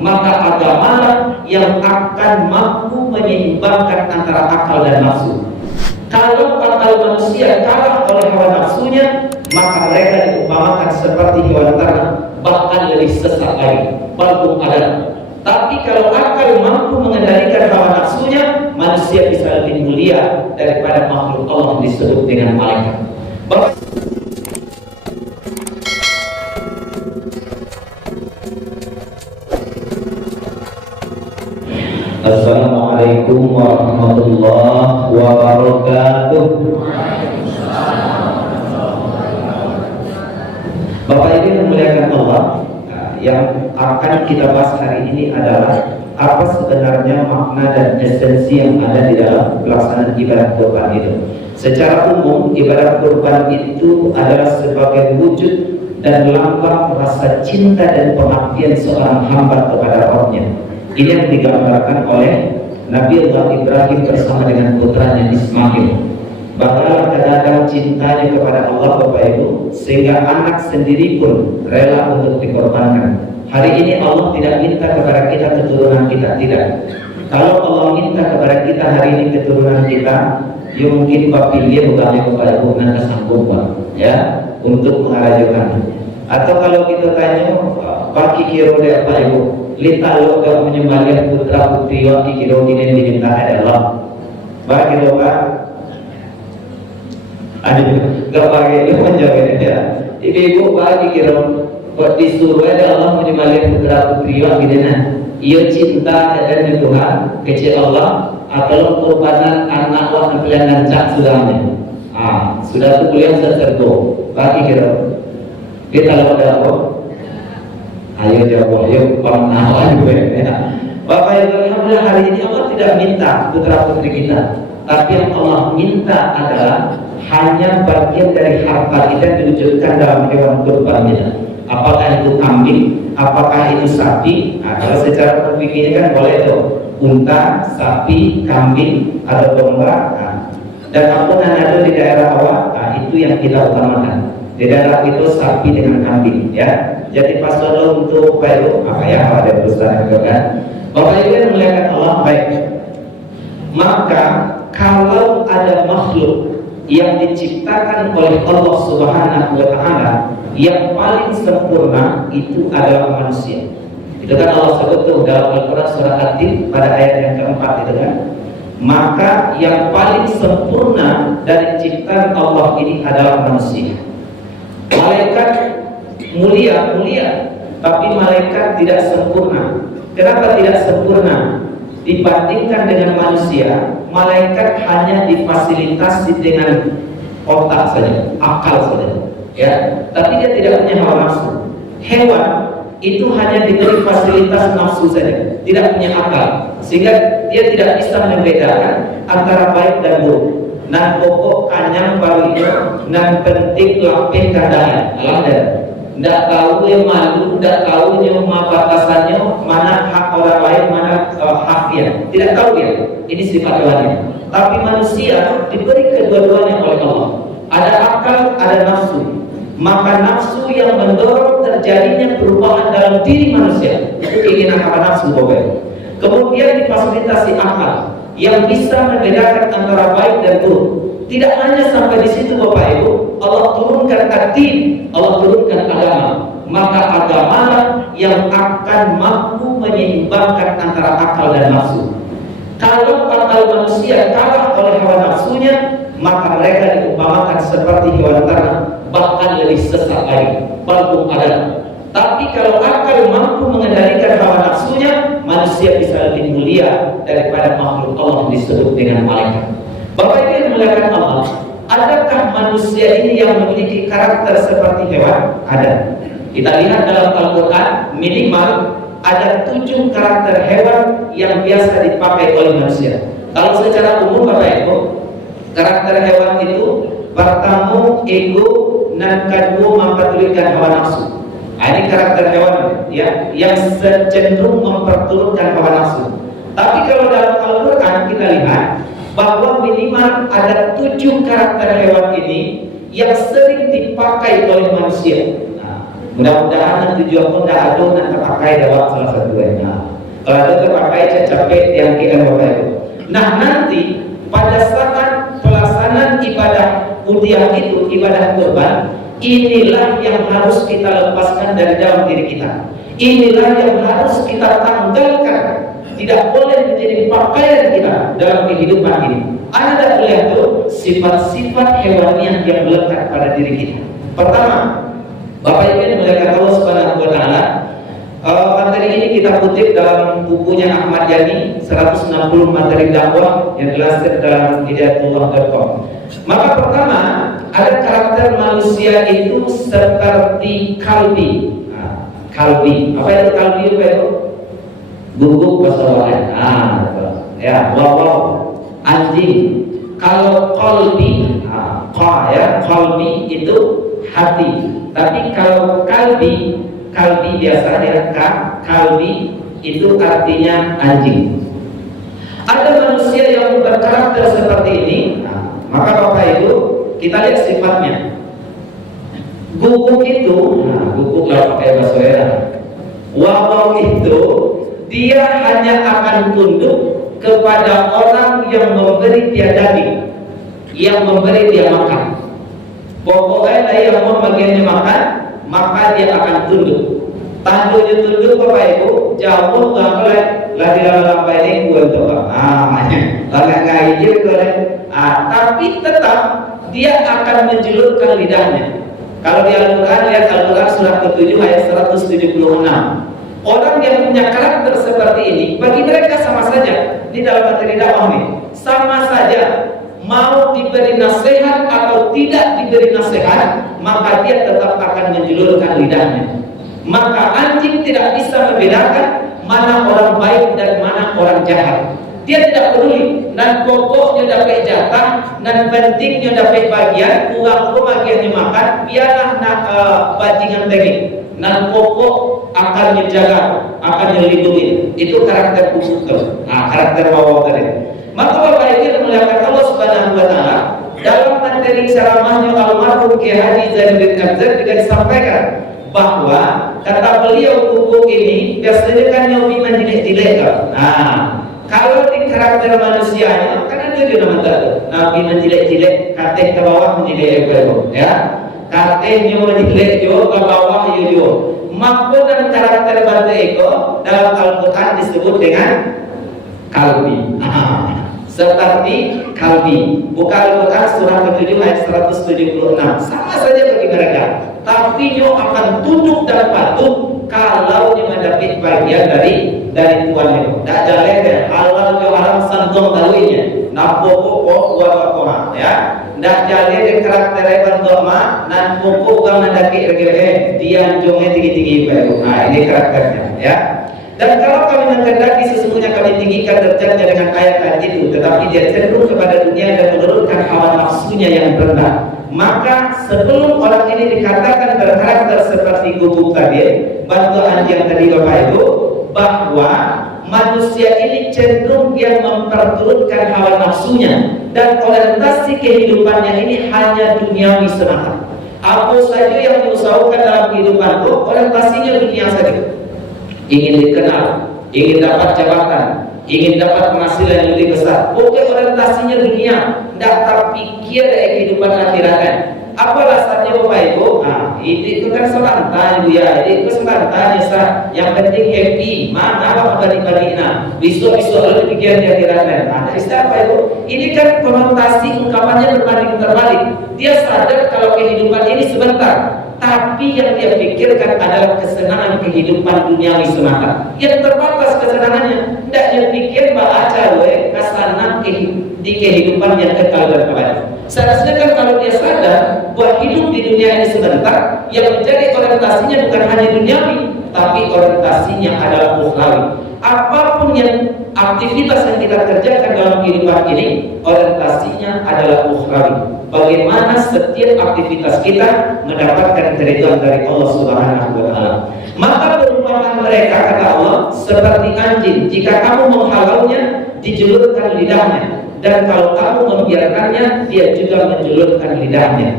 maka agamalah yang akan mampu menyeimbangkan antara akal dan nafsu. Kalau akal manusia kalah oleh hawa nafsunya, maka mereka diumpamakan seperti hewan ternak, bahkan lebih sesat lagi, balbung ada. Tapi kalau akal mampu mengendalikan hawa nafsunya, manusia bisa lebih mulia daripada makhluk Allah yang disebut dengan malaikat. Assalamualaikum warahmatullahi wabarakatuh. Bapak Ibu yang dimuliakan Allah, yang akan kita bahas hari ini adalah apa sebenarnya makna dan esensi yang ada di dalam pelaksanaan ibadah kurban itu. Secara umum, ibadah kurban itu adalah sebagai wujud dan lambang rasa cinta dan pengabdian seorang hamba kepada Rabbnya. Ini yang digambarkan oleh Nabi Allah Ibrahim bersama dengan putranya Ismail. Bagaimana kadang cintanya kepada Allah, Bapak Ibu, sehingga anak sendiri pun rela untuk dikorbankan. Hari ini Allah tidak minta kepada kita keturunan kita, tidak. Kalau Allah minta kepada kita hari ini keturunan kita, ya mungkin Bapak dia bukannya Bapak Ibu nanti sanggup ya untuk mengajukan. Atau kalau kita tanya, Pak kiro deh Bapak Ibu, lita lo gak menyembelih putra putri wakil kiro ini diminta adalah Pak kiro Pak. Ada gak pakai itu menjawab ya. Ibu bagi kira buat disuruh ada Allah menyembelih putra putri gitu nah. Ia cinta dan Tuhan kecil Allah atau korbanan anak Allah pilihan cak sudahnya. Sudah tu kuliah sergo. Bagi kira kita lakukan apa? Ayo jawab, ayo pemahaman gue. Bapak Ibu, alhamdulillah hari ini Allah tidak minta putra putri kita, tapi yang Allah minta adalah hanya bagian dari harta kita diwujudkan dalam hewan kurban kita. Apakah itu kambing, apakah itu sapi? Kalau secara berpikirnya kan boleh itu unta, sapi, kambing atau domba. Dan apapun yang ada di daerah awak, itu yang kita utamakan. Di daerah itu sapi dengan kambing, ya. Jadi pas dulu untuk bayu, apa ya? Ada perusahaan itu kan. Bapak Ibu yang melihat Allah baik. Maka kalau ada makhluk yang diciptakan oleh Allah Subhanahu wa Ta'ala yang paling sempurna itu adalah manusia. Itu kan Allah sebut tuh dalam Al-Quran surah At-Tin pada ayat yang keempat itu kan. Maka yang paling sempurna dari ciptaan Allah ini adalah manusia. Malaikat mulia, tapi malaikat tidak sempurna. Kenapa tidak sempurna? Dibandingkan dengan manusia, malaikat hanya difasilitasi dengan otak saja, akal saja, ya. Tapi dia tidak punya hawa nafsu. Hewan itu hanya diberi fasilitas nafsu saja, tidak punya akal, sehingga dia tidak bisa membedakan antara baik dan buruk. Nan pokok kanyang baru itu, nan penting lapeng kandangan, alamnya. Tidak tahu yang malu, tidak tahu yang batasannya, mana hak orang lain, mana hak dia. Tidak tahu dia. Ini sifat hewannya. Tapi manusia diberi kedua-duanya oleh Allah. Ada akal, ada nafsu. Maka nafsu yang mendorong terjadinya perubahan dalam diri manusia itu keinginan hawa nafsu, Bapak. Kemudian difasilitasi akal yang bisa membedakan antara baik dan buruk. Tidak hanya sampai di situ, Bapak Ibu, Allah turunkan ad-din, Allah turunkan agama. Maka agamalah yang akan mampu menyeimbangkan antara akal dan nafsu. Kalau akal manusia kalah oleh hawa nafsunya, maka mereka diumpamakan seperti hewan ternak, bahkan lebih sesat lagi, balbung ada. Tapi kalau akal mampu mengendalikan hawa nafsunya, manusia bisa lebih mulia daripada makhluk Allah yang disebut dengan malaikat. Bapak Ibu yang dimuliakan Allah, adakah manusia ini yang memiliki karakter seperti hewan? Ada. Kita lihat dalam Al-Quran, minimal ada 7 karakter hewan yang biasa dipakai oleh manusia. Kalau secara umum, Bapak Ibu, karakter hewan itu pertama ego, dan kedua memperturutkan hawa nafsu. Ini karakter hewan ya, yang cenderung memperturutkan hawa nafsu. Tapi kalau dalam Al-Quran kita lihat bahwa minimal ada 7 karakter hewan ini yang sering dipakai oleh manusia. Mudah-mudahan tujuan pun dah ada nak terpakai dalam salah satunya. Kalau ada terpakai capek yang kita Bapak Ibu. Nah nanti pada saat pelaksanaan ibadah udhiyah itu, ibadah kurban, inilah yang harus kita lepaskan dari dalam diri kita. Inilah yang harus kita tanggalkan. Tidak boleh menjadi pakaian kita dalam kehidupan ini. Anda lihat tuh sifat-sifat hewaniah yang melekat pada diri kita. Pertama, Bapak Ibu melihat Allah Subhanahu wa Ta'ala. Materi ini kita kutip dalam bukunya Ahmad Yani 160 materi dakwah yang dilansir dalam hidayatullah.com. Maka pertama, ada karakter manusia itu seperti kalbi. Kalbi, apa itu kalbi itu? Guguk bahasa lain. Ya, wow, anjing. Kalau kalbi, kalbi itu hati. Tapi kalau kalbi biasanya kalbi itu artinya anjing. Ada manusia yang berkarakter seperti ini, maka Bapak Ibu kita lihat sifatnya. Guguk itu, guguk lah pakai bahasa Arab. Wawau itu dia hanya akan tunduk kepada orang yang memberi dia daging, yang memberi dia makan. Pokoknya dia yang mau bagiannya makan, maka dia akan tunduk. Tanduknya tunduk Bapak Ibu, jauh nggak boleh. Lagi lama ini gue untuk nggak hijau boleh. Tapi tetap dia akan menjulurkan lidahnya. Kalau di Al-Quran, lihat Al-Quran surah ke-7 ayat 176. Orang yang punya karakter seperti ini, bagi mereka sama saja. Di dalam materi dakwah nih, sama saja. Mau diberi nasihat atau tidak diberi nasihat, maka dia tetap akan menjulurkan lidahnya. Maka anjing tidak bisa membedakan mana orang baik dan mana orang jahat. Dia tidak peduli, dan pokoknya dapat jatah, dan pentingnya dapat bagian, uang bagiannya makan, biarlah bajingan daging. Dan pokok akan menjaga, akan melindungi. Itu karakter khusus, karakter bawah tadi. Maka Bapak Ibu melihat Allah Subhanahu wa Ta'ala dalam materi ceramahnya almarhum Kiai Haji Zainuddin Abzar juga disampaikan bahwa kata beliau buku ini biasanya kan nyobi menjilek-jilek. Kalau di karakter manusianya kan ada juga nama tadi Nabi menjilek-jilek, kateh ke bawah menjilek ya, katehnya menjilek juga ke bawah juga. Maka dan karakter batu ego dalam Al-Quran disebut dengan kalbi. Seperti kalbi. Buka Al-Quran surah ke-7 ayat 176. Sama saja bagi mereka. Tapi nyo akan tunduk dan patuh kalau dia mendapat bagian dari tuannya. Tak jalan halal ke haram santong tahuinya. Nah pokok buat ya. Tak jalan di karakter bantu ma. Nan pokok kau mendaki dia jongnya tinggi-tinggi baru. Nah ini karakternya ya. Dan kalau kami menghendaki sesungguhnya kami tinggikan derajatnya dengan ayat-ayat itu, tetapi dia cenderung kepada dunia dan menurunkan hawa nafsunya yang rendah. Maka sebelum orang ini dikatakan berkarakter seperti guguk tadi, bantu anjing tadi Bapak Ibu, bahwa manusia ini cenderung dia memperturutkan hawa nafsunya dan orientasi kehidupannya ini hanya duniawi semata. Apa saja yang diusahakan dalam kehidupanku, orientasinya dunia saja. Ingin dikenal, ingin dapat jabatan, ingin dapat penghasilan yang lebih besar. Pokoknya orientasinya dunia, tidak terpikir dari kehidupan akhiratnya. Apa alasannya Bapak Ibu? Itu kan selantanya Bu ya, itu selantanya sah. Yang penting happy, mana apa balik-baliknya. Besok-besok lalu pikir di akhiratnya. Dari siapa Ibu? Ini kan konotasi ungkapannya berbanding terbalik. Dia sadar kalau kehidupan ini sebentar. Tapi yang dia pikirkan adalah kesenangan kehidupan duniawi semata. Yang terbatas kesenangannya. Tidak dia pikir baca kesenangan di kehidupan yang kekal dan abadi. Seharusnya kan kalau dia sadar bahwa hidup di dunia ini sebentar, yang menjadi orientasinya bukan hanya duniawi, tapi orientasinya adalah ukhrawi. Apapun yang aktivitas yang kita kerjakan dalam kehidupan ini, orientasinya adalah ukhrawi. Bagaimana setiap aktivitas kita mendapatkan keridhaan dari Allah Subhanahu wa Ta'ala. Maka perumpamaan mereka kata Allah seperti anjing, jika kamu menghalalnya dijulurkan lidahnya, dan kalau kamu membiarkannya dia juga menjulurkan lidahnya.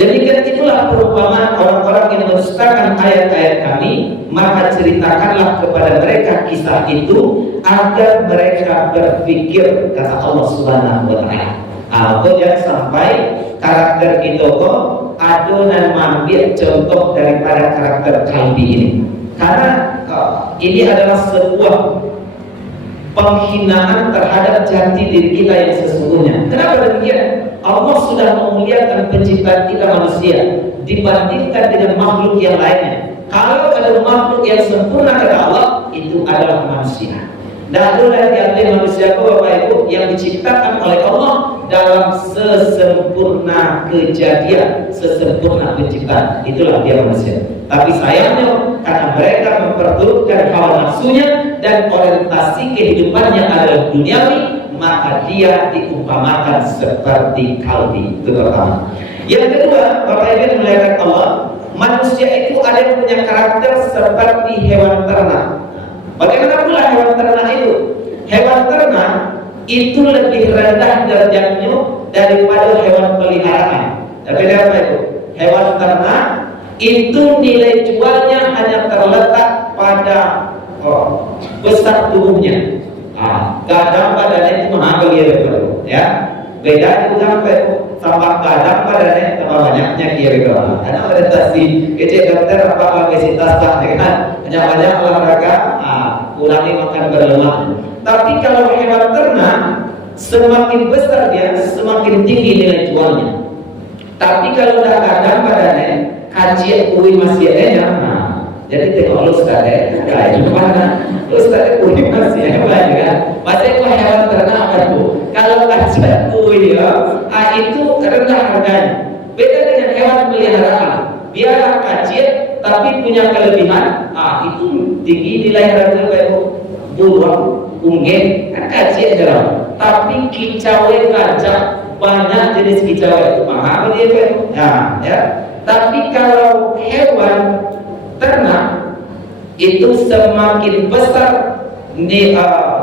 Demikian itulah perumpamaan orang-orang yang mendustakan ayat-ayat kami, maka ceritakanlah kepada mereka kisah itu agar mereka berpikir, kata Allah Subhanahu wa taala. Aku jangan sampai karakter itu kok adonan mengambil contoh daripada karakter Kalbi ini. Karena ini adalah sebuah penghinaan terhadap jati diri kita yang sesungguhnya. Kenapa demikian? Allah sudah memuliakan penciptaan kita manusia dibandingkan dengan makhluk yang lainnya. Kalau ada makhluk yang sempurna kata Allah, itu adalah manusia. Dan itulah yang manusia Bapak Ibu yang diciptakan oleh Allah dalam sesempurna kejadian, sesempurna penciptaan. Itulah dia manusia. Tapi sayangnya karena mereka memperturutkan hawa nafsunya dan orientasi kehidupannya adalah duniawi, maka dia diumpamakan seperti kalbi. Itu pertama. Yang kedua, Bapak Ibu melihat Allah, manusia itu ada yang punya karakter seperti hewan ternak. Bagaimana pula hewan ternak itu? Hewan ternak itu lebih rendah derajatnya daripada hewan peliharaan. Tapi apa itu? Hewan ternak itu nilai jualnya hanya terletak pada besar tubuhnya. Gadang badannya itu mahal ya. Beda itu sampai tambah gadang badannya tambah banyaknya kiri bawah. Karena orientasi kecil dokter apa obesitas tak kan? Hanya banyak olahraga, kurangi makan berlemak. Tapi kalau hewan ternak semakin besar dia semakin tinggi nilai jualnya. Tapi kalau udah gadang badannya kaji kui masih enak. Jadi tengok lu sekali, kayak gimana? Lu sekali kui masih enak kan? Masih kok hewan ternak apa tuh? Kalau kaji kui ya, itu rendah harganya. Beda dengan hewan peliharaan. Biarlah kecil tapi punya kelebihan, itu tinggi nilai harga kayak burung, unggen, kan kecil aja lah. Tapi kicau gajah banyak jenis kicau itu mahal dia kan, ya. Tapi kalau hewan ternak itu semakin besar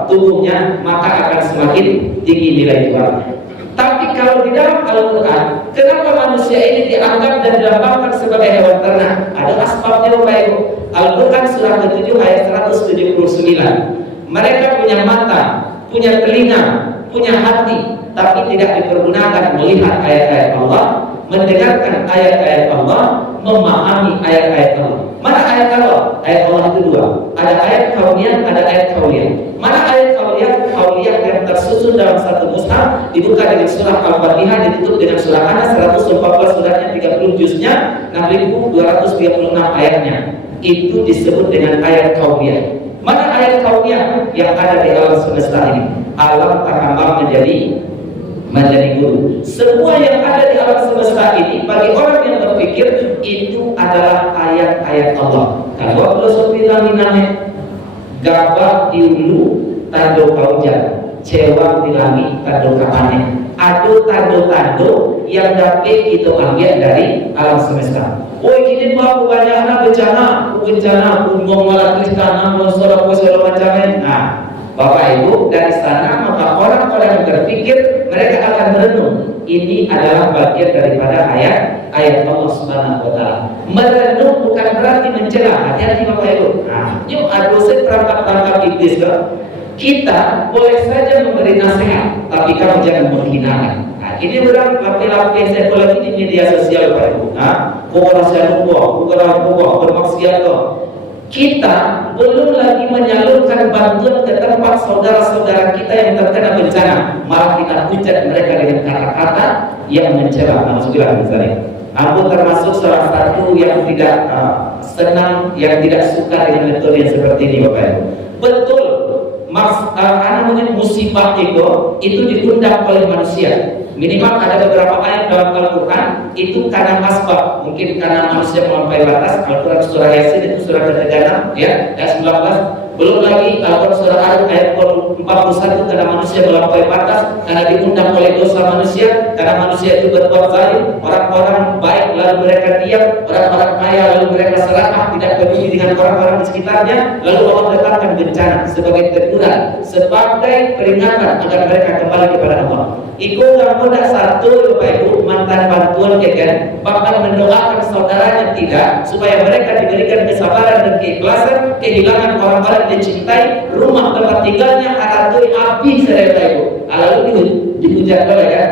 tubuhnya maka akan semakin tinggi nilai jualnya. Tapi kalau di dalam Al-Quran, kenapa manusia ini dianggap dan dilambangkan sebagai hewan ternak? Ada asbabnya Bapak Ibu. Al-Quran surah ke-7 ayat 179. Mereka punya mata, punya telinga, punya hati, tapi tidak dipergunakan melihat ayat-ayat Allah, mendengarkan ayat-ayat Allah, memahami ayat-ayat Allah. Mana ayat Allah? Ayat Allah itu dua. Ada ayat kauniyah, ada ayat kauliyah. Mana ayat kauliyah? Kauliyah yang tersusun dalam satu mushaf, dibuka dengan surah Al-Fatihah, ditutup dengan surah An-Nas 114 surahnya 30 juznya, 6236 ayatnya. Itu disebut dengan ayat kauniyah. Mana ayat kauniyah yang ada di alam semesta ini? Alam takambang menjadi guru. Semua yang ada di alam semesta ini bagi orang yang berpikir itu adalah ayat-ayat Allah. Kalau filosofi laminane gabah di hulu tado kaujan, cewang di langit tado kapane. Tado-tado yang dapat kita ambil dari alam semesta. Oh ini mau banyaknya bencana, umum malah kristana, monster macamnya. Nah, Bapak Ibu dari sana maka orang-orang yang berpikir mereka akan merenung. Ini adalah bagian daripada ayat Allah Subhanahu wa taala. Merenung bukan berarti mencela. Hati-hati Bapak Ibu. Yuk ada perangkap iblis kan? Kita boleh saja memberi nasihat, tapi kamu jangan menghinakan. Ini berarti laki-laki psikologi di media sosial Bapak Ibu. Bermaksiat kok. Kita belum lagi menyalurkan bantuan ke tempat saudara-saudara kita yang terkena bencana, malah kita hujat mereka dengan kata-kata yang mencela. Alhamdulillah misalnya. Aku termasuk salah satu yang tidak senang, yang tidak suka dengan metode yang seperti ini Bapak Ibu. Betul, musibah itu diundang oleh manusia. Minimal ada beberapa ayat dalam Al-Quran itu karena asbab, mungkin karena manusia melampaui batas. Al-Quran surah Yasin itu surah ke-36 ya, ayat 19. Belum lagi Al-Quran surah Ar ayat 41 karena manusia melampaui batas, karena diundang oleh dosa manusia, karena manusia itu berbuat zalim. Orang-orang baik lalu mereka diam, orang-orang kaya lalu mereka serakah, tidak peduli dengan orang-orang di sekitarnya, lalu Allah letakkan bencana sebagai teguran, sebagai peringatan agar mereka kembali kepada Allah. Iku kamu dak satu Bapak Ibu mantan bantuan kan, bahkan mendoakan saudaranya tidak, supaya mereka diberikan kesabaran dan keikhlasan, kehilangan orang-orang yang dicintai, rumah tempat tinggalnya aratui api saya Bapak Ibu. Lalu dihujat oleh kan.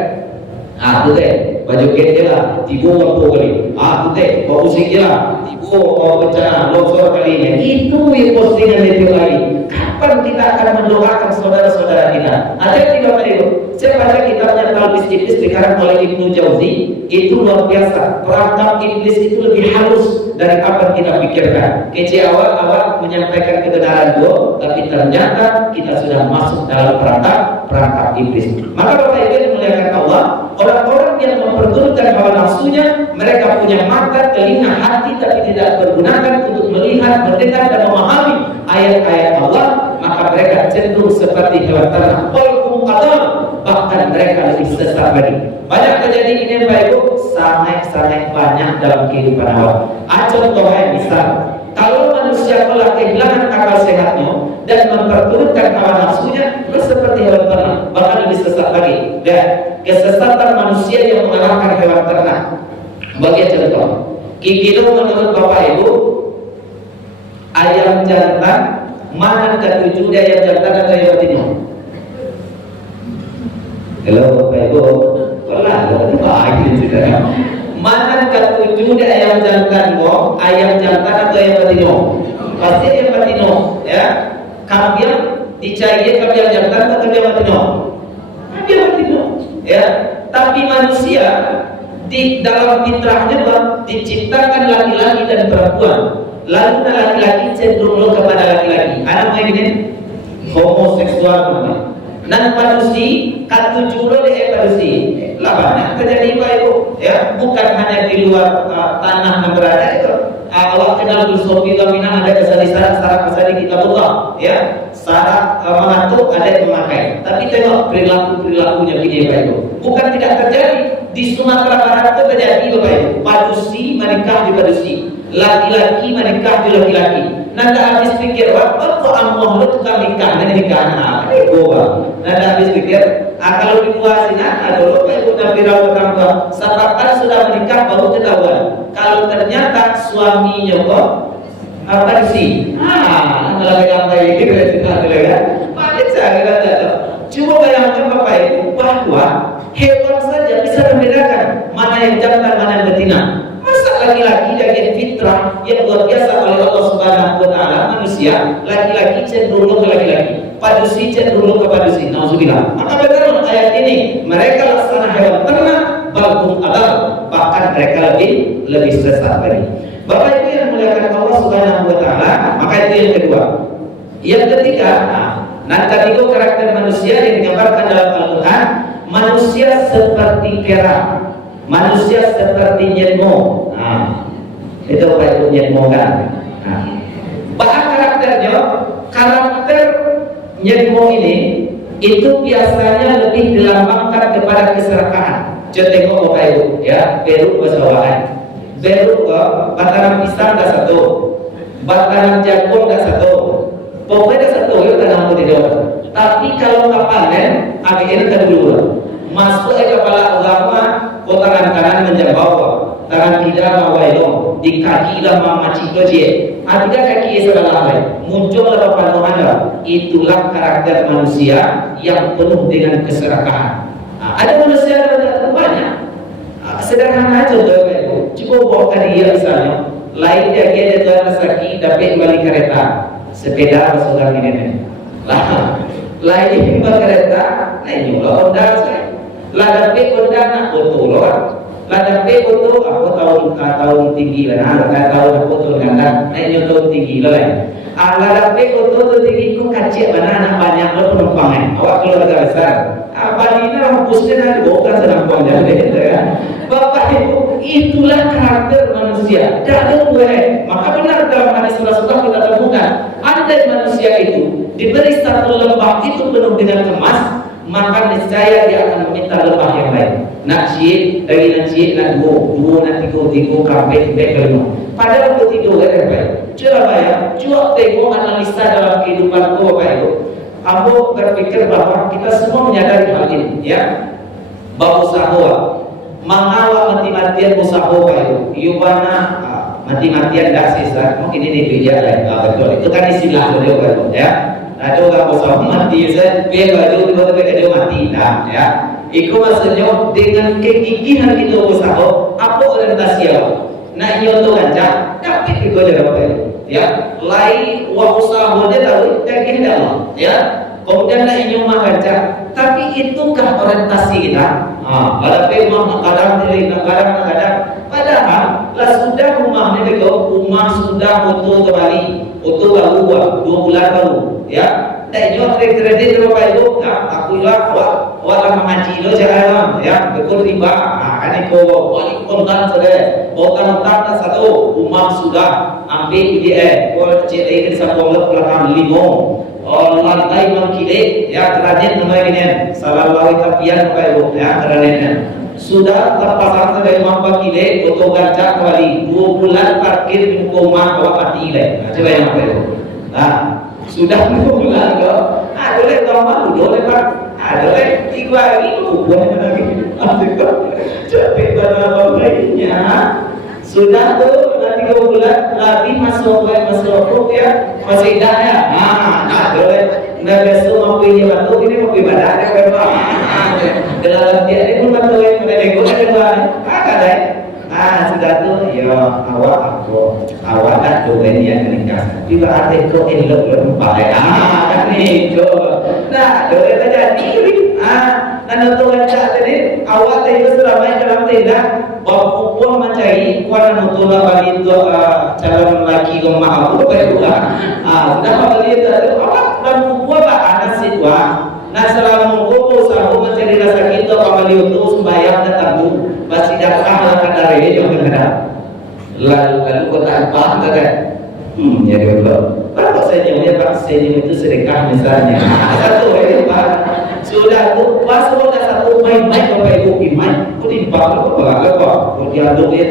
Aku teh baju kete lah, tibo waktu kali. Aku teh bau musik lah, tibo bencana longsor kali ini. Itu yang postingan itu lagi. Kapan kita akan mendoakan saudara-saudara kita? Ada yang tidak Ibu? Saya baca kitabnya Talbis Iblis dikarang oleh Ibnu Jauzi. Itu luar biasa. Perangkap iblis itu lebih halus dari apa yang kita pikirkan. Kece awal-awal menyampaikan kebenaran dua, tapi ternyata kita sudah masuk dalam perangkap iblis. Maka Bapak Ibu yang muliakan Allah, orang-orang yang memperturutkan hawa nafsunya, mereka punya mata, telinga, hati, tapi tidak bergunakan untuk melihat, mendengar, dan memahami ayat-ayat Allah, maka mereka cenderung seperti hewan ternak. Bahkan mereka lebih sesat lagi. Banyak kejadian ini Bapak Ibu, sangat banyak dalam kehidupan awal. Contohnya misal, kalau manusia telah kehilangan akal sehatnya dan memperturutkan hawa nafsunya, seperti hewan ternak, bahkan lebih sesat lagi. Dan kesesatan manusia yang mengalahkan hewan ternak. Bagi contoh, kikilo menurut Bapak Ibu, ayam jantan mana ketujuh ayam jantan atau ayam betina? Halo Bapak Ibu, bahagia juga. Mana ketujuh ayam jantan mo, ayam jantan atau ayam betina? Pasti ayam betina, ya. Kambing dicari kambing jantan atau kambing betina? Kambing betina, ya. Tapi manusia di dalam fitrahnya diciptakan laki-laki dan perempuan. Lalu laki-laki cenderung kepada laki-laki. Anak mainin homoseksual namanya. Nan padusi katujuro de padusi. Lah terjadi Pak Ibu, ya, bukan hanya di luar tanah yang berada itu. Allah kenal Sofi Minang ada syarat kesadi kitabullah, ya. Syarat mengatur ada yang memakai. Tapi tengok perilakunya begini Pak Ibu. Bukan tidak terjadi di Sumatera Barat itu terjadi Bapak Ibu. Padusi menikah di padusi, laki-laki menikah di laki-laki. Nanda habis pikir, apa kok Allah itu tukang nikah, nikah Nanda habis pikir, kalau dikuasin dulu Pak Ibu Nabi orang tua, sebabkan sudah menikah baru ketahuan. Kalau ternyata suaminya kok apa sih? Kalau pegang bayi ini kita ya. Paling saya kata, coba bayangkan Bapak Ibu bahwa hewan saja bisa membedakan mana yang jantan mana yang betina. Masa laki-laki dari fitrah yang luar biasa oleh Allah Subhanahu wa taala, manusia laki-laki cenderung ke laki-laki, padusi cenderung ke padusi. Nauzubillah. Maka betul ayat ini, mereka laksana hewan ternak, balhum adal, bahkan mereka lebih sesat lagi. Bapak Ibu yang muliakan Allah Subhanahu wa taala, maka itu yang kedua. Yang ketiga, ketiga karakter manusia yang digambarkan dalam Al-Qur'an, manusia seperti kera. Manusia seperti nyetmo. Itu Bapak Ibu nyetmo kan. Bahkan karakter nyetmo ini itu biasanya lebih dilambangkan kepada keserakahan. Contoh Bapak Ibu, ya, Peru bersawahan. Peru bataran pisang dah satu, bataran jagung dah satu, pokoknya dah satu itu tanam tidak. Tapi kalau panen, agak ini kedua. Masuk ke kepala ulama, tangan kanan menjauh bawah, tangan tidak mawailong, di kaki lah mamaci keje, ada kaki sebelah lain, muncul depan Anda. Itulah karakter manusia yang penuh dengan keserakahan. Ada manusia yang banyak, sederhana aja tuh, cukup bawa dia misalnya, lain dia jalan saki, dapat balik kereta, sepeda sudah ini, lah, lain kereta, lain juga Honda saya. Ladape Honda nak betul lah. Ladape betul aku tahun tinggi lah. Tahun aku betul kan? Naiknya tahun tinggi lah. Ladape betul tinggi ku kacik mana anak banyak lo penumpangnya. Awak keluarga besar. Balina hapusnya nanti bukan senampang jadi ya. Bapak Ibu, itulah karakter manusia. Tidak boleh. Maka benar dalam hadis Rasulullah kita temukan, andai manusia itu diberi satu lembah itu penuh dengan emas, maka niscaya dia akan meminta lembah yang lain. Nak cik, lagi nak cik, nak dua, nak tiga, kambing, kelima. Padahal itu tidur kan baik. Cuma Surabaya, coba tengok analisa dalam kehidupanku Bapak Ibu. Aku berpikir bahwa kita semua menyadari hal ini, ya. Bahwa usaha, mengawal mati-matian usaha Bapak Ibu. Yubana mati-matian dah sisa, mungkin ini dia lain. Betul, itu kan istilah beliau Bapak Ibu, ya. Ada orang usaha mati, saya biar baju tiba-tiba dia mati, dah, ya. Itu maksudnya dengan kegigihan kita usaha, apa orientasi awak? Nak nyoto aja, tapi itu aja Bapak Ibu. Ya, lain usaha dia tahu kagih Allah, ya. Kemudian nak nyumah baca, tapi itukah orientasi kita? Kalau memang kadang-kadang, padahal lah sudah rumah ni begitu, rumah sudah utuh kembali, utuh baru 2 bulan baru, ya. Tak nyok kredit Bapak Ibu, aku lah wala mengaji lo jangan, ya, betul riba. Kan itu balik kontan sudah, kontan satu rumah sudah ambil IDF, kalau cek lagi satu belakang limo, lantai mengkilek, ya kerajinan namanya ini, salah lawan tapian Bapak Ibu, ya kerajinan. Sudah terpasang dari mampu kile, foto gajah kembali 2 bulan parkir di muka rumah bawa mati ile. Coba yang apa itu? Sudah 2 bulan kok. Boleh kalau malu, boleh Pak. Boleh 3 hari boleh lagi. Capek pada baginya. Sudah tuh 3 bulan lagi masuk ya, masih dah ya. Boleh. Nah besok mau punya batu ini mau ibadah ada berapa? Dalam dia ini pun batu yang menego ada dua. Kadang. Sudah tuh ya awak dah doain yang menikah. Juga ada kau elok lembah. Kan itu. Nah doain terjadi. Dan untuk baca tadi awak tadi selama dalam tenda bawa pun mencari kuala nutula balik itu calon laki rumah aku berdua. Sudah balik itu awak dan buat anak siswa. Nah selama kumpul sahur mencari rasa kita kembali untuk sembahyang dan tabu masih datang akan dari yang benar. Lalu kota apa kan? Ya betul. Berapa senyumnya Pak? Senyum itu sedekah misalnya. Satu Pak. Sudah tu masuk dah satu main-main Bapak Ibu iman. Kau dipak apa? Kau diaduk dia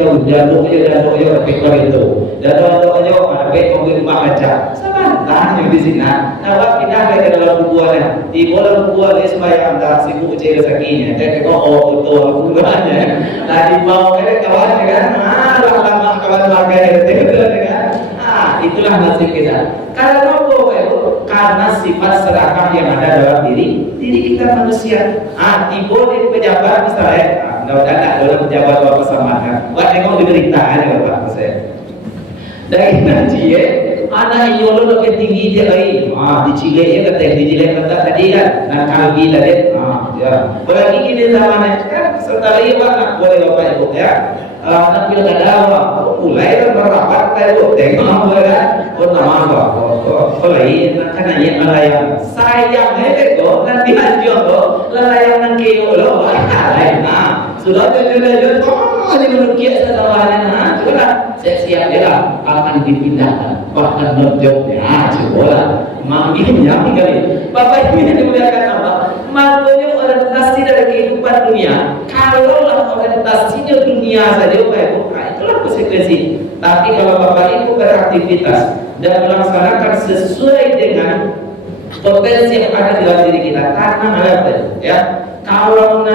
pekor itu. Diaduk ada pekor rumah baca. Sabantah yang di sini. Nawak pindah ke dalam bubuannya. Di dalam bubuannya sembahyang dah sibuk cari rezekinya. Jadi kau betul bubuannya. Nah di bawah ada kawan kan? Lama kawan warga itu kan? Itulah nasib kita. Karena apa Bapak Ibu? Karena sifat serakah yang ada dalam diri kita manusia. Tiba di pejabat misalnya, mudah-mudahan dalam pejabat bapak pesamaan. Buat tengok penderitaan ya Bapak saya. Dari nanti anak yang lebih tinggi dia lagi. Dicilek ya kata, dicilek kata tadi kan, nakal gila dia. Ya. Berarti ini zamannya kan setelah ini Pak boleh Bapak Ibu ya. Anak pilkada mulai kan merapat Bapak Ibu. Tengok apa kan? Nama apa? Mulai kan hanya melayang. Sayang itu nanti lanjut melayang nanti lo lain. Sudah lanjut. Ini menukia setelahnya. Coba siap dia akan dipindahkan bahkan nojoknya. Coba manggilnya kali. Bapak Ibu yang dimuliakan Allah. Makanya orientasi dari kehidupan dunia. Kalaulah orientasinya dunia saja Bapak Ibu, itulah konsekuensi. Tapi kalau Bapak Ibu beraktivitas dan melaksanakan sesuai dengan potensi yang ada di dalam diri kita, tanam apa ya? Kalau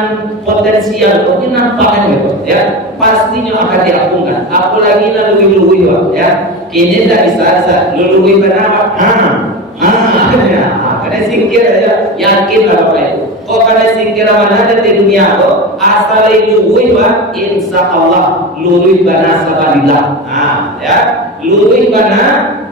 potensial itu nampaknya gitu, ya pastinya akan diapunkan. Apalagi lalu ya, kini tidak bisa lului kenapa? Karena singkir aja, yakin lah Bapak Ibu. Kok karena singkir mana ada di dunia kok? Asal lului Pak, insya Allah lului bana sabarilah. Ya, lului bana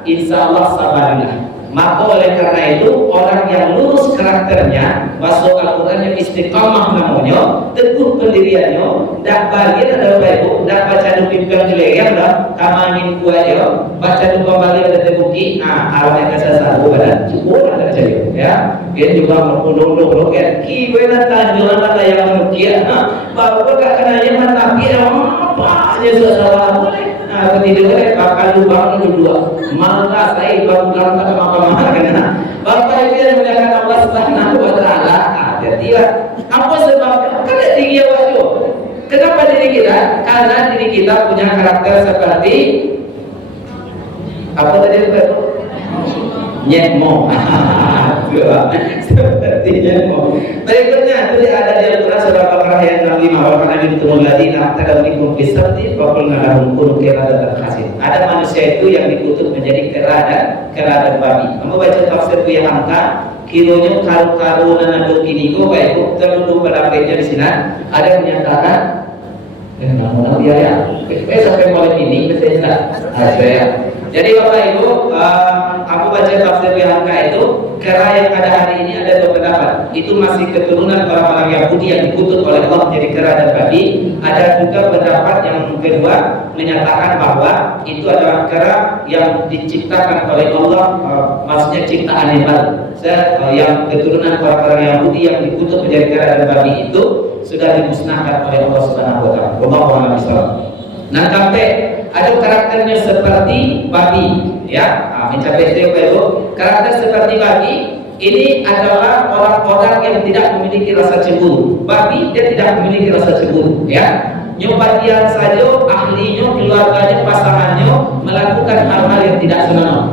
insya Allah sabarilah. Maka oleh karena itu orang yang lurus karakternya, masuk Al-Quran yang istiqamah namanya, teguh pendiriannya, dak bagian ada Bapak Ibu, dak baca dupimpian kelerian dah, kamangin kuatnya, baca dupa balik ada tebuki, awalnya kesasar badan, cukup ada jadi, ya, dia juga merundung-rundung kan, kiwena tanjuan kata yang menukia, bapak gak kena yang matapi, apa aja salah boleh. Ketika bakal lubang itu dua, maka saya baru dalam kata mahkamah kena. Bapak Ibu yang muliakan Allah Subhanahu wa Ta'ala. Jadi apa sebabnya? Karena tinggi wajib. Kenapa diri kita? Karena diri kita punya karakter seperti Apa tadi itu? Nyetmo. Seperti nyetmo. Berikutnya itu ada di Al-Quran surah Al-Baqarah ayat 65. Wa kana mintumul ladzina tadawnikum bisabti wa qulna lahum kunu qiradatan khasin. Ada manusia itu yang dikutuk menjadi kera dan babi. Kamu baca tafsir Buya Hamka, kironya karu-karu nanado kiniko baik terlalu pada page di sini ada yang menyatakan namun dia ya sampai malam ini bisa ya. Jadi Bapak Ibu, aku baca tafsir Hamka itu kera yang pada hari ini ada dua pendapat. Itu masih keturunan orang-orang Yahudi yang dikutuk oleh Allah menjadi kera dan babi. Ada juga pendapat yang kedua menyatakan bahwa itu adalah kera yang diciptakan oleh Allah, maksudnya ciptaan hebat. Yang keturunan orang-orang Yahudi yang dikutuk menjadi kera dan babi itu sudah dimusnahkan oleh Allah Subhanahu wa taala. Wallahu a'lam. Nah, sampai ada karakternya seperti babi, ya. Mencapai itu karakter seperti babi ini adalah orang-orang yang tidak memiliki rasa cemburu. Babi dia tidak memiliki rasa cemburu, ya. Nyopatian saja ahlinya, keluarganya, pasangannya melakukan hal-hal yang tidak senonoh.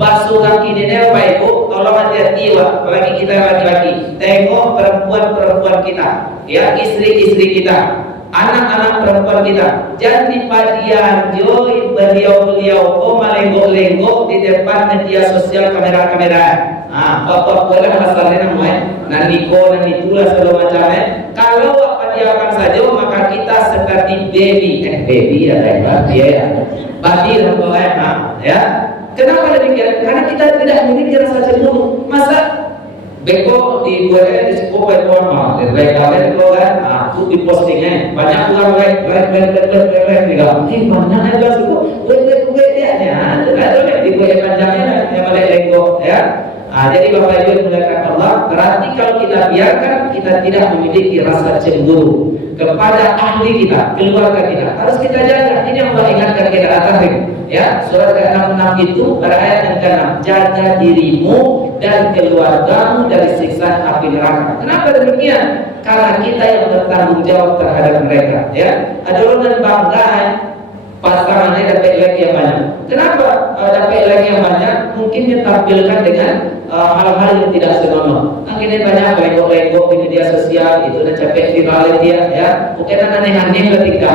Basuh kaki nenek Bapak Ibu, tolong hati-hati apalagi kita laki-laki. Tengok perempuan-perempuan kita, ya, istri-istri kita, anak-anak perempuan kita. Jangan dipadian joy beliau-beliau malenggok-lenggok di depan media sosial kamera-kamera. Bapak boleh asalnya namanya nandiko nanditulah segala macamnya. Kalau apa diakan saja maka kita seperti baby ya babi ya. Kenapa demikian? Karena kita tidak memiliki rasa cemburu. Masa beko dibuatnya di sekolah beko mah, dari kalian itu kan, itu di postingnya banyak orang like, bilang, mana ada suku, gue dia, ada dibuat panjangnya, yang balik lego, ya. Jadi Bapak Ibu yang dimuliakan Allah, berarti kalau kita biarkan kita tidak memiliki rasa cemburu kepada ahli kita, keluarga kita, harus kita jaga. Ini yang Allah ingatkan kita At-Tahrim, ya. Surat ke-66 itu pada ayat yang ke-6, jaga dirimu dan keluargamu dari siksa api neraka. Kenapa demikian? Karena kita yang bertanggung jawab terhadap mereka, ya. Ada orang yang bangga pasangannya dapat like yang banyak. Kenapa dapat like yang banyak? Mungkin ditampilkan dengan hal-hal yang tidak senonoh. Akhirnya banyak lego-lego di media sosial itu dan capek viral dia, ya. Mungkin aneh-aneh ketika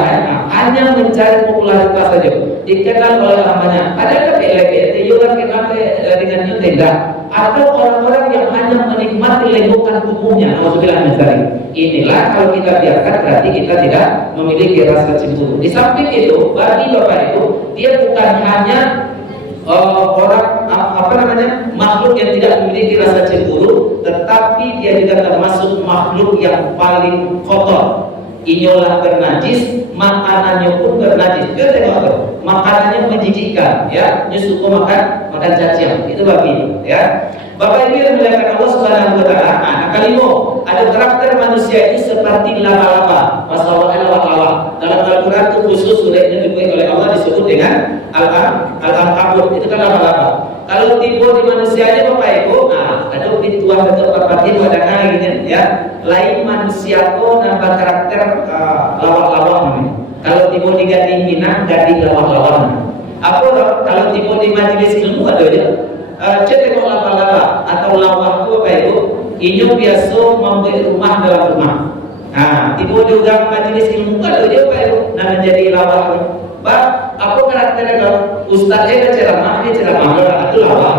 hanya mencari popularitas saja. Dikenal oleh namanya. Ada dapat like itu juga kenal dengan itu tidak. Atau orang-orang yang hanya menikmati legokan tubuhnya. Alhamdulillah mencari. Inilah kalau kita biarkan berarti kita tidak memiliki rasa cemburu. Di samping itu, bagi Bapak itu dia bukan hanya orang makhluk yang tidak memiliki rasa cemburu, tetapi dia juga termasuk makhluk yang paling kotor. Inyolah bernajis, makanannya pun bernajis. Dia tengok makanannya menjijikkan, ya. Dia suka makan cacing. Itu babi, ya. Bapak Ibu yang dimuliakan Allah Subhanahu wa taala. Nah, kelima, ada karakter manusia itu seperti laba-laba. Masalah laba-laba. Dalam Al-Qur'an itu khusus suratnya dibuat oleh Allah disebut dengan Al-Ankabut. Itu kan laba-laba. Kalau tipe di manusianya Bapak Ibu, ada pintuan atau perpatin wadangan gitu, ya. Lain manusia itu nambah karakter lawak-lawak. Kalau tipe di gading Minang, gading lawak-lawak. Apa kalau tipe di majelis ilmu ada ya? Tengok laba-laba atau lawak itu Bapak Ibu, ini biasa membuat rumah dalam rumah. Tipe juga majelis ilmu ada dia Bapak Ibu, menjadi lawak. Apa karakternya kalau ustaznya ceramah, dia ceramah itu lawak.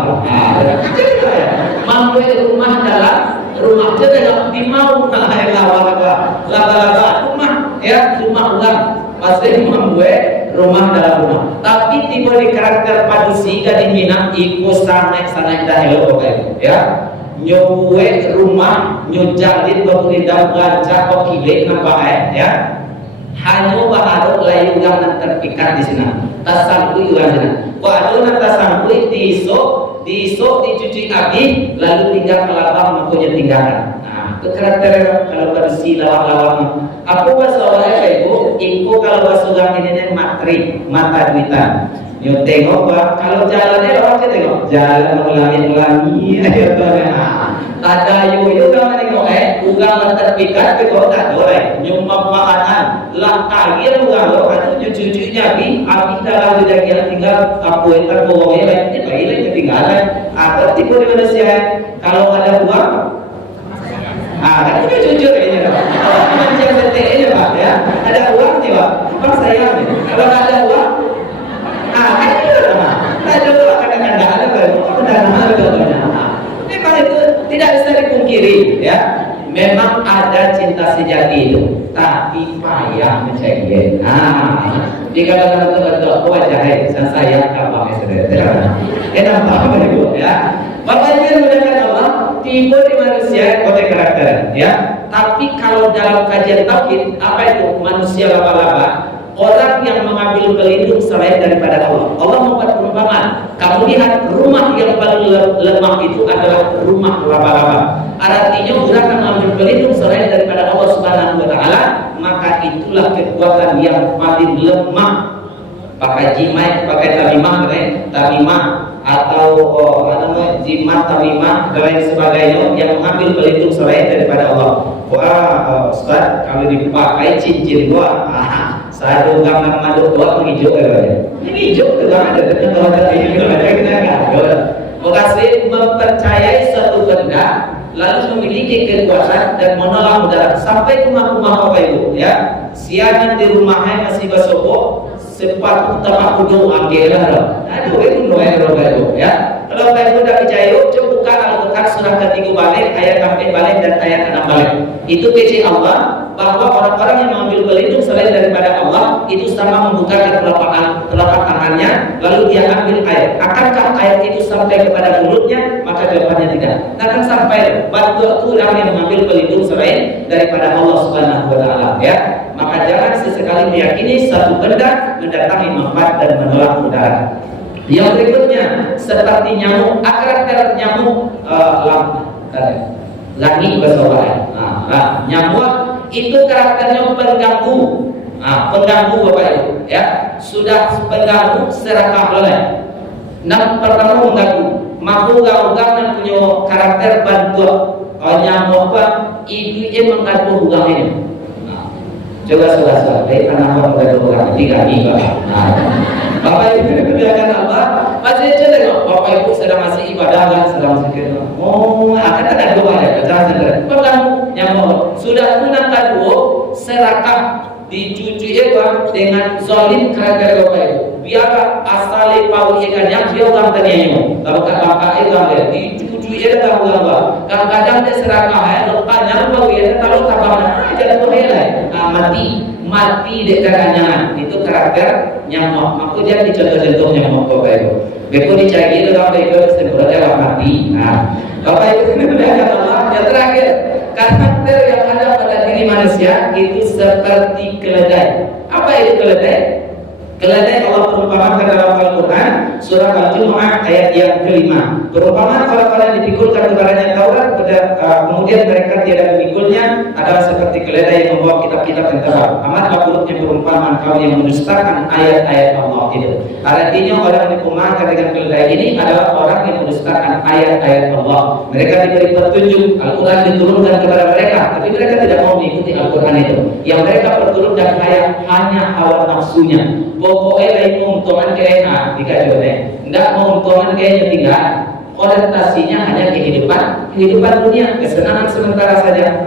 Membuat rumah dalam rumah saja tidak dimau yang laba-laba rumah, ya, rumah ulang pasti membuat rumah dalam rumah. Tapi tipe di karakter padusi gading Minang ikut sana dah hello Bapak, ya. Nyobuat rumah, nyojalin berkulidah gajah kokile nampak, ya. Hanya baharu layungan dan terpikat di sana. Tasangkui ulang sana. Waduh tasangkui diisok dicuci api lalu tinggal kelabang makanya tinggalkan. Itu karakter kalau padusi lawak-lawak. Aku bahasa Ibu, kalau bahasa orang ini matri, mata duitan. Yo tengok kalau jalannya orang tengok jalan ulangi ayo tuh. Tada yo kamu tengok ugang terpikat ke kota doreng nyumbang makanan lah kagir ugang lo atau cucunya abi dalam kejadian tinggal kapuin terbohongnya lainnya bayi ketinggalan atau tipe di manusia kalau ada uang kan udah jujur ini dong macam ini pak ya ada uang nih pak apa sayang nih kalau nggak ada uang kan itu lah ada uang kadang-kadang nggak ada baru memang itu tidak bisa dipungkiri ya memang ada cinta sejati itu tapi payah mencegah dikatakan betul-betul wajahnya saya kapal enak banget ibu ya Bapak Ibu menggunakan Allah tipe di manusia kode karakter ya tapi kalau dalam kajian tauhid apa itu manusia laba-laba orang yang mengambil pelindung selain daripada Allah. Allah membuat perumpamaan. Kamu lihat rumah yang paling lemah itu adalah rumah laba-laba. Artinya orang yang mengambil pelindung selain daripada Allah Subhanahu wa taala, maka itulah kekuatan yang paling lemah. Pakai jimat, pakai tamimah atau jimat tamimah dan lain sebagainya yang mengambil pelindung selain daripada Allah. Wah, Ustaz, kalau dipakai cincin gua, satu gambar madu tua menghijau katanya. Ini hijau tuh ada kalau ada ini kalau ada kita ada. Makasih mempercayai suatu benda lalu memiliki kekuatan dan menolak mudarat sampai ke rumah-rumah Bapak Ibu ya. Siaran di rumahnya masih basopo sepatu tapak kudu anggelah. Aduh itu noel Bapak Ibu ya. Kalau Bapak Ibu dah percaya, coba buka Al-Quran surah ke-3 balik, ayat 4 balik dan ayat 6 balik. Itu kece Allah bahwa orang-orang yang mengambil pelindung selain daripada Allah itu sama membuka telapak tangannya lalu dia ambil air. Akankah air itu sampai kepada mulutnya? Maka jawabannya tidak. Akan sampai bantu orang yang mengambil pelindung selain daripada Allah Subhanahu wa taala ya. Maka jangan sesekali meyakini satu benda mendatangi manfaat dan menolak mudarat. Yang berikutnya seperti nyamuk, karakter nyamuk lagi bersoal. Nyamuk itu karakternya pengganggu. Pengganggu Bapak Ibu ya. Sudah pengganggu serakah leleh. Pertama mengganggu. Mampu ugang dan punya karakter bantuan. Kalau nyamuk apa? Itu mengganggu ugang ini. Coba sudah anak mengganggu ugang ini kami Bapak Ibu dimuliakan Allah, masih tengok Bapak Ibu sedang masih ibadah kan, sedang zikir. Akan ada doa ya, jangan nyamuk. Sudah punang kedua, serakah dicuci dengan zalim karakter Bapak Ibu. Biar asal pau ikan yang dia orang tanya kalau kat bapak itu dicuci dalam gambar. Kadang-kadang dia serakah ya, lepas nyamuk ya, kalau tabang aja tu mati dekat kanyangan itu karakter nyamuk. Aku jadi contoh-contoh nyamuk Bapak Ibu. Beku dicari dalam Bapak Ibu sebenarnya mati. Bapak Ibu ini belajar Allah. Yang terakhir karakter yang ada pada diri manusia itu seperti keledai. Apa itu keledai? Keledai Allah perumpamakan dalam Al-Quran surah Al-Jumu'ah ayat yang kelima. Perumpamaan kalau kalian dipikulkan kepadanya Taurat, kemudian mereka tidak memikulnya adalah seperti keledai yang membawa kitab-kitab yang tebal. Amatlah buruknya perumpamaan kaum yang mendustakan ayat-ayat Allah itu. Artinya orang yang diperumpamakan dengan keledai ini adalah orang yang mendustakan ayat-ayat Allah. Mereka diberi petunjuk, Al-Quran diturunkan kepada mereka, tapi mereka tidak mau mengikuti Al-Quran itu. Yang mereka perturutkan ayat hanya hawa nafsunya. Pokoknya lagi menguntungkan kayaknya tidak menguntungkan kayaknya tinggal orientasinya hanya kehidupan dunia, kesenangan sementara saja.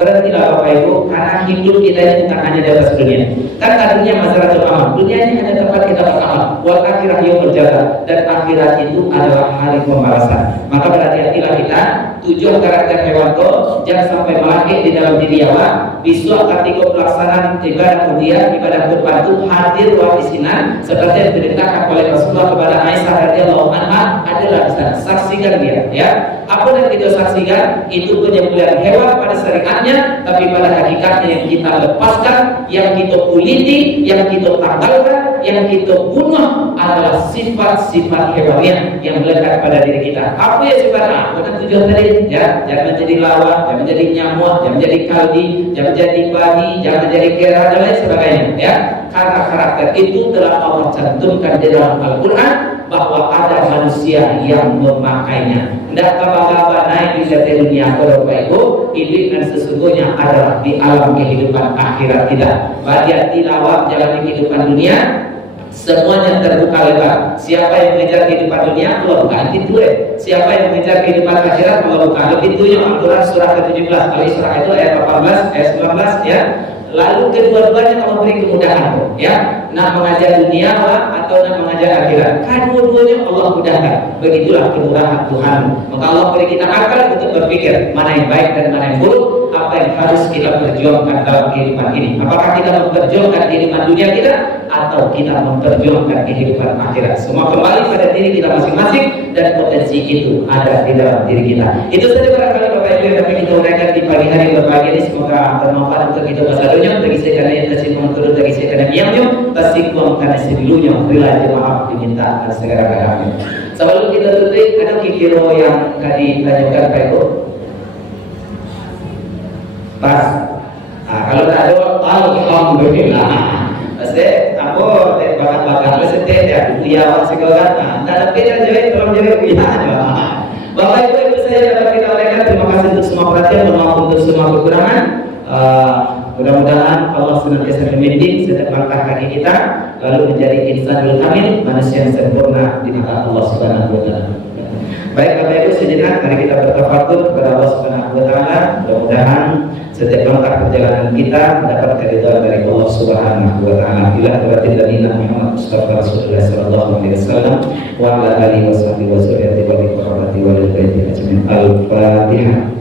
Berhentilah Bapak Ibu, karena hidup kita ini bukan hanya di atas dunia. Kan tadinya masalah amal, dunia ini hanya tempat kita beramal. Wal akhirah yang berjalan, dan akhirat itu adalah hari pembalasan. Maka berhati-hatilah kita. Tujuh karakter hewan itu jangan sampai melangit di dalam diri Allah. Besok ketika pelaksanaan ibadah udia, ibadah kurban itu hadir wahisinan seperti yang diceritakan oleh Rasulullah kepada Aisyah radhiyallahu anha adalah bisa saksikan dia ya. Apa yang kita saksikan itu penyembelihan hewan pada syariatnya, tapi pada hakikatnya yang kita lepaskan, yang kita kuliti, yang kita tanggalkan, yang kita bunuh adalah sifat-sifat hewannya yang melekat pada diri kita. Apa ya sifatnya? Bukan tujuan tadi ya, jangan menjadi lawan, jangan menjadi nyamuk, jangan menjadi kaldi, jangan menjadi babi, jangan menjadi kera dan lain sebagainya ya. Karena karakter itu telah Allah cantumkan di dalam Al-Quran bahwa ada manusia yang memakainya. Tidak kabar-kabar naik di dunia Bapak Ibu, hidup dan sesungguhnya adalah di alam kehidupan akhirat kita. Bagian tilawah menjalani kehidupan dunia, semuanya terbuka lebar. Siapa yang mengejar kehidupan dunia, Allah buka pintu. Siapa yang mengejar kehidupan akhirat, Allah buka pintunya. Al-Quran surah ke-17, Al-Isra itu ayat 18, ayat 19 ya. Lalu kedua-duanya kamu beri kemudahan ya. Nak mengajar dunia atau nak mengajar akhirat, kedua-duanya Allah mudahkan. Begitulah kemurahan Tuhan. Maka Allah beri kita akal untuk berpikir mana yang baik dan mana yang buruk, apa yang harus kita perjuangkan dalam kehidupan ini. Apakah kita memperjuangkan kehidupan dunia kita atau kita memperjuangkan kehidupan akhirat. Semua kembali pada diri kita masing-masing dan potensi itu ada di dalam diri kita. Itu saja barangkali Bapak Ibu yang dapat kita uraikan di pagi hari berbagi ini. Semoga bermanfaat untuk kita bersatunya. Bagi saya karena yang tersimpan turun, bagi saya karena diamnya, tersimpan karena sedulunya. Berilah maaf diminta dan segera-geranya. Sebelum kita tutup, ada kikiro yang tadi ditanyakan Pak Ibu. Pas. Nah, kalau tak ada, alhamdulillah. Saya aku bakat-bakat saya ya, dia masih kawan. Tak ada beda jadi tolong jadi pilihan. Bapak Ibu saya dapat kita uraikan. Terima kasih untuk semua perhatian, maaf untuk semua kekurangan. Mudah-mudahan Allah senantiasa membimbing setiap langkah kaki kita lalu menjadi insanul kamil, manusia yang sempurna di mata Allah Subhanahu wa taala. Baik Bapak Ibu, sejenak mari kita bertafakur kepada Allah Subhanahu wa taala. Mudah-mudahan setiap langkah perjalanan kita mendapat keridhaan dari Allah Subhanahu wa taala. Bila Rasulullah Muhammad Mustafa Rasulullah sallallahu alaihi wasallam wa ala alihi washabihi wa zurriyyatihi wa qurrati wa lil baiti ajmain. Al-Fatihah.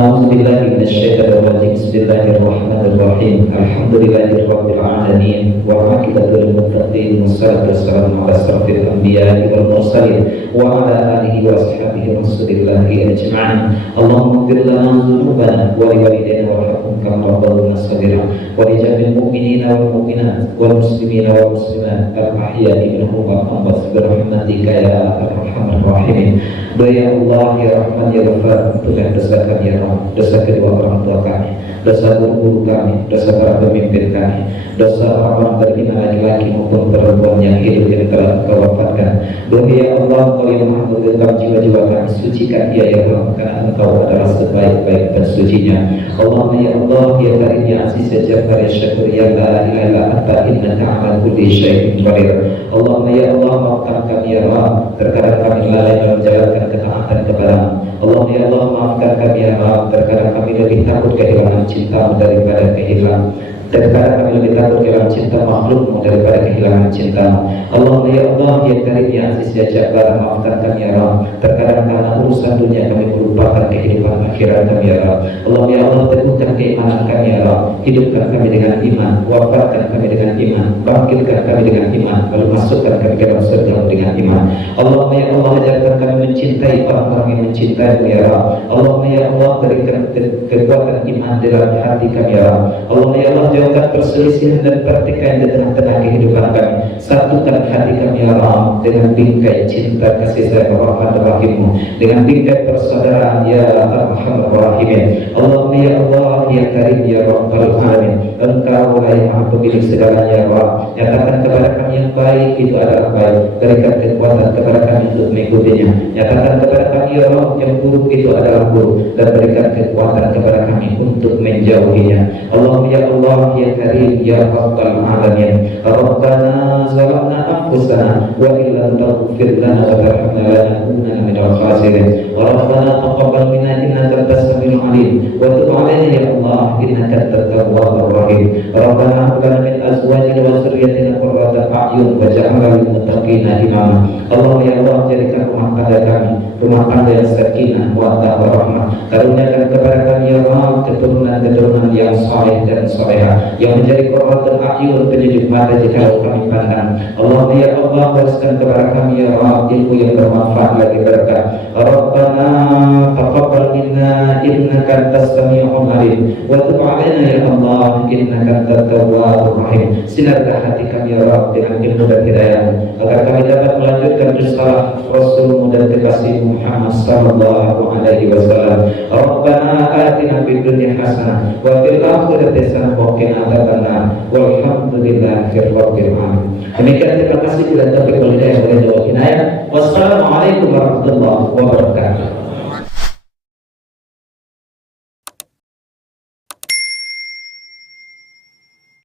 أعوذ بالله من الشيطان الرجيم. بسم الله الرحمن الرحيم. الحمد لله رب العالمين والعاقبة للمتقين والصلاة والسلام على أشرف الأنبياء والمرسلين وعلى آله وأصحابه رسول الله أجمعين. اللهم اغفر لنا ذنوبنا ولوالدينا وارحمهم كما ربونا صغيرا ولجميع المؤمنين والمؤمنات والمسلمين والمسلمات الأحياء منهم والأموات برحمتك يا أرحم الراحمين. Ya Allah, ya Rahman, ya Ghafar, ampunilah dosa kami ya Allah, dosa kedua orang tua kami, dosa guru kami, dosa para pemimpin kami, dosa orang beriman laki-laki maupun perempuan yang hidup yang telah Engkau wafatkan. Ya Allah, Engkau yang maha menggenggam jiwa-jiwa kami, sucikan dia ya Allah, karena Engkau adalah sebaik-baik pensucinya. Allahumma ya Allah, ya Karim, ya Aziz, ya Jabbar, ya Syakur, ya la ilaha illa anta innaka ala kulli syai'in qadir. Allahumma ya Allah, maafkan kami ya Allah, terkadang kami lalai dalam menjalankan ketaatan kepada-Mu. Allahumma ya Allah, maafkan kami ya Allah, terkadang kami lebih takut kehilangan cinta-Mu daripada kehilangan. Terkadang kami lebih takut kehilangan cinta makhluk-Mu daripada kehilangan cinta-Mu. Allahumma ya Allah, ya Karim, ya Aziz, ya Jabbar, maafkan kami ya Allah, terkadang karena urusan dunia kami melupakan kehidupan akhirat kami ya Allah. Allahumma ya Allah, teguhkan keimanan kami ya Allah, hidupkan kami dengan iman, wafatkan kami dengan iman, bangkitkan kami dengan iman, lalu masukkan kami ke dalam surga dengan iman. Allahumma ya Allah, ajarkan kami mencintai orang-orang yang mencintai-Mu ya Allah. Allahumma ya Allah, berikan kekuatan iman dalam hati kami ya Allah. Allahumma ya Allah, jauhkan perselisihan dan pertikaian di tengah-tengah kehidupan kami. Satukan hati kami ya Allah dengan bingkai cinta kasih sayang rahmat rahim-Mu, dengan bingkai persaudaraan ya Arhamar Rahimin. Allahumma ya Allah, ya Karim, ya Rabbal Alamin, Engkau lah yang maha pemilik segalanya ya Allah. Nyatakan kepada kami yang baik itu adalah baik, berikan kekuatan kepada kami untuk mengikutinya. Nyatakan kepada kami ya Allah yang buruk itu adalah buruk, dan berikan kekuatan kepada kami untuk menjauhinya. Allahumma ya Allah, ya Karim, ya Rabbal Alamin, Rabbana zalamna anfusana wa illam taghfir lana wa tarhamna lanakunanna minal khasirin. Rabbana taqabbal minna innaka antas samiul alim wa tub 'alaina ya Allah innaka antat tawwabur rahim. Rabbana hab lana min azwajina wa dhurriyyatina qurrata a'yun waj'alna lil muttaqina imama. Allahumma ya Allah, jadikan rumah tangga kami rumah tangga yang sakinah wa warahmah. Karuniakan kepada kami ya Allah keturunan-keturunan yang saleh dan salehah, yang menjadi qurratul a'yun, penyejuk mata jika kami pandang. Allahumma ya Allah, wariskan kepada kami ya Allah ilmu yang bermanfaat lagi berkah. Rabbana taqabbal minna innaka antas samiul alim wa tub 'alaina ya Allah innaka antat tawwabur rahim. Sinarkan hati kami ya Allah dengan ilmu dan hidayah, agar kami dapat melanjutkan risalah Rasul dan kekasih Muhammad sallallahu alaihi wasallam. Rabbana atina fid dunya hasanah wa fil akhirati hasanah wa qina adzabannar. Walhamdulillahi rabbil alamin. Demikian, terima kasih bila taufik wal hidayah. Wassalamualaikum warahmatullahi wabarakatuh.